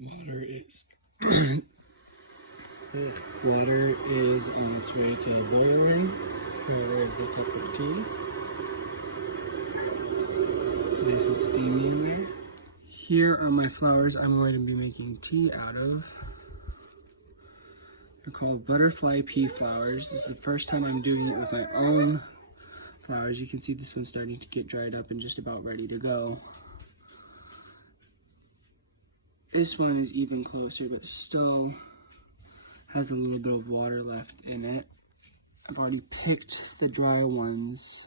Water is water is on its way to boiling for the cup of tea. Nice and steamy in there. Here are my flowers I'm going to be making tea out of. They're called butterfly pea flowers. This is the first time I'm doing it with my own flowers. You can see this one's starting to get dried up and just about ready to go. This one is even closer, but still has a little bit of water left in it. I've already picked the drier ones.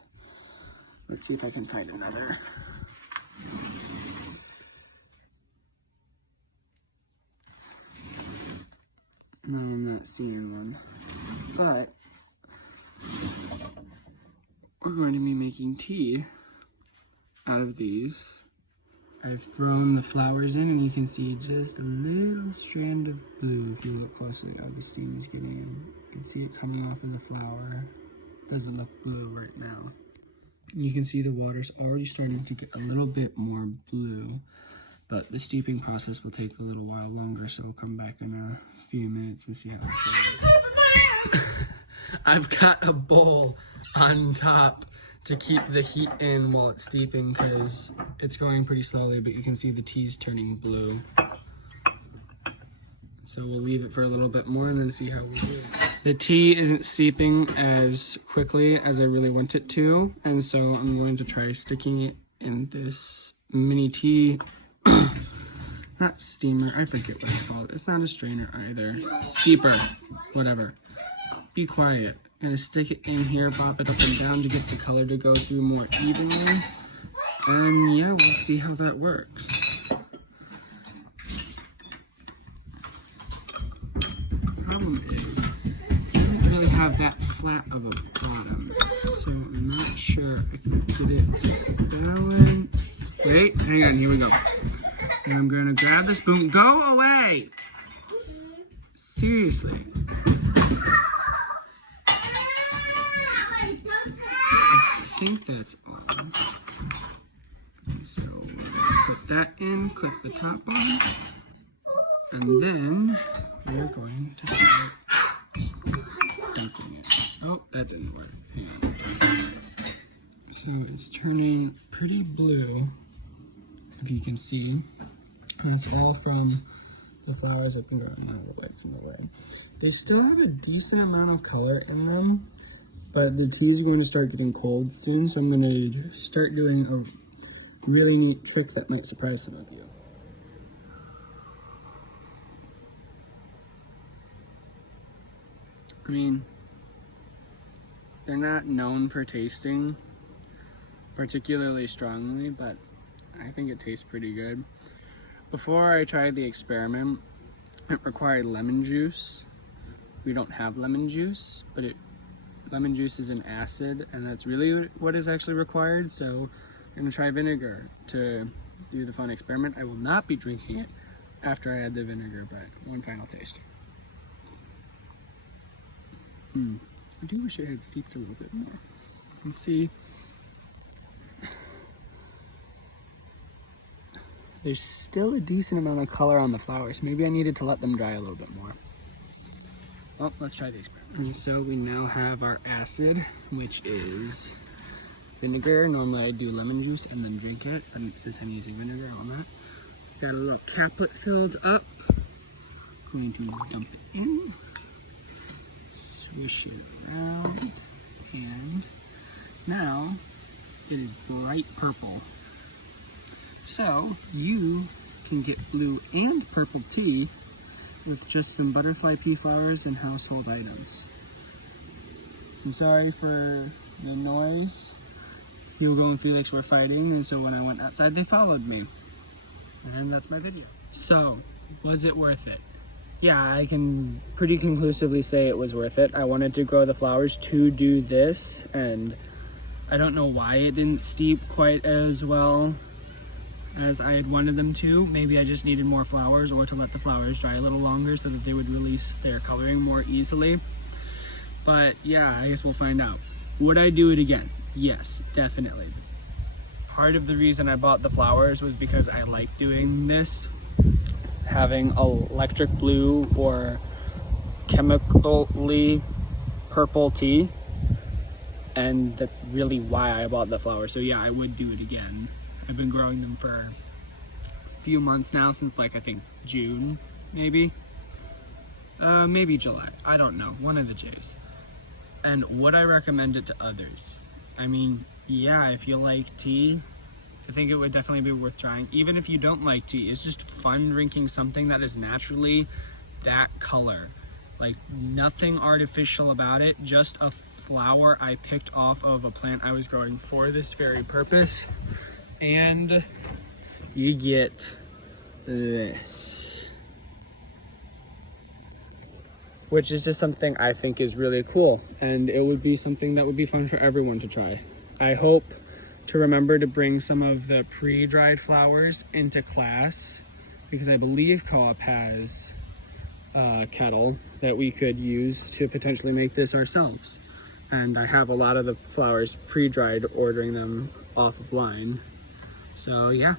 Let's see if I can find another. No, I'm not seeing one. But we're going to be making tea out of these. I've thrown the flowers in and you can see just a little strand of blue if you look closely how the steam is getting in. You can see it coming off of the flower. Doesn't look blue right now. You can see the water's already starting to get a little bit more blue, but the steeping process will take a little while longer, so we'll come back in a few minutes and see how it goes. I've got a bowl on top to keep the heat in while it's steeping because it's going pretty slowly, but you can see the tea's turning blue. So we'll leave it for a little bit more and then see how we do. The tea isn't steeping as quickly as I really want it to, and so I'm going to try sticking it in this mini tea, not steamer, I forget what it's called. It's not a strainer either. Steeper, whatever. Be quiet. I'm gonna stick it in here, pop it up and down to get the color to go through more evenly. And yeah, we'll see how that works. Problem is, it doesn't really have that flat of a bottom, so I'm not sure I can get it to balance. Wait, hang on, here we go. And I'm gonna grab the spoon. Go away! Seriously. I think that's on. So put that in, click the top on, and then we're going to start dunking it. Oh, that didn't work. Hang on. So it's turning pretty blue, if you can see. That's all from the flowers I've been growing. Now the light's in the way. They still have a decent amount of color in them, but the tea's going to start getting cold soon, so I'm going to start doing a really neat trick that might surprise some of you. I mean, they're not known for tasting particularly strongly, but I think it tastes pretty good. Before I tried the experiment, it required lemon juice. We don't have lemon juice, but lemon juice is an acid, and that's really what is actually required. So I'm going to try vinegar to do the fun experiment. I will not be drinking it after I add the vinegar, but one final taste. I do wish it had steeped a little bit more. You can see there's still a decent amount of color on the flowers. Maybe I needed to let them dry a little bit more. Well, let's try the experiment. And so we now have our acid, which is vinegar. Normally I do lemon juice and then drink it, but since I'm using vinegar on that, got a little caplet filled up. Going to dump it in, swish it around, and now it is bright purple. So you can get blue and purple tea with just some butterfly pea flowers and household items. I'm sorry for the noise. Hugo and Felix were fighting, and so when I went outside, they followed me. And that's my video. So, was it worth it? Yeah, I can pretty conclusively say it was worth it. I wanted to grow the flowers to do this, and I don't know why it didn't steep quite as well as I had wanted them to. Maybe I just needed more flowers, or to let the flowers dry a little longer so that they would release their coloring more easily. But yeah, I guess we'll find out. Would I do it again? Yes, definitely. That's part of the reason I bought the flowers was because I like doing this. having electric blue or chemically purple tea, and that's really why I bought the flower. So yeah, I would do it again. I've been growing them for a few months now, since like I think June, maybe July, I don't know, one of the J's. And would I recommend it to others? I mean, yeah, if you like tea, I think it would definitely be worth trying. Even if you don't like tea, it's just fun drinking something that is naturally that color. Like, nothing artificial about it, just a flower I picked off of a plant I was growing for this very purpose. And you get this, which is just something I think is really cool, and it would be something that would be fun for everyone to try. I hope to remember to bring some of the pre-dried flowers into class, because I believe co-op has a kettle that we could use to potentially make this ourselves. And I have a lot of the flowers pre-dried, ordering them off of line. So yeah.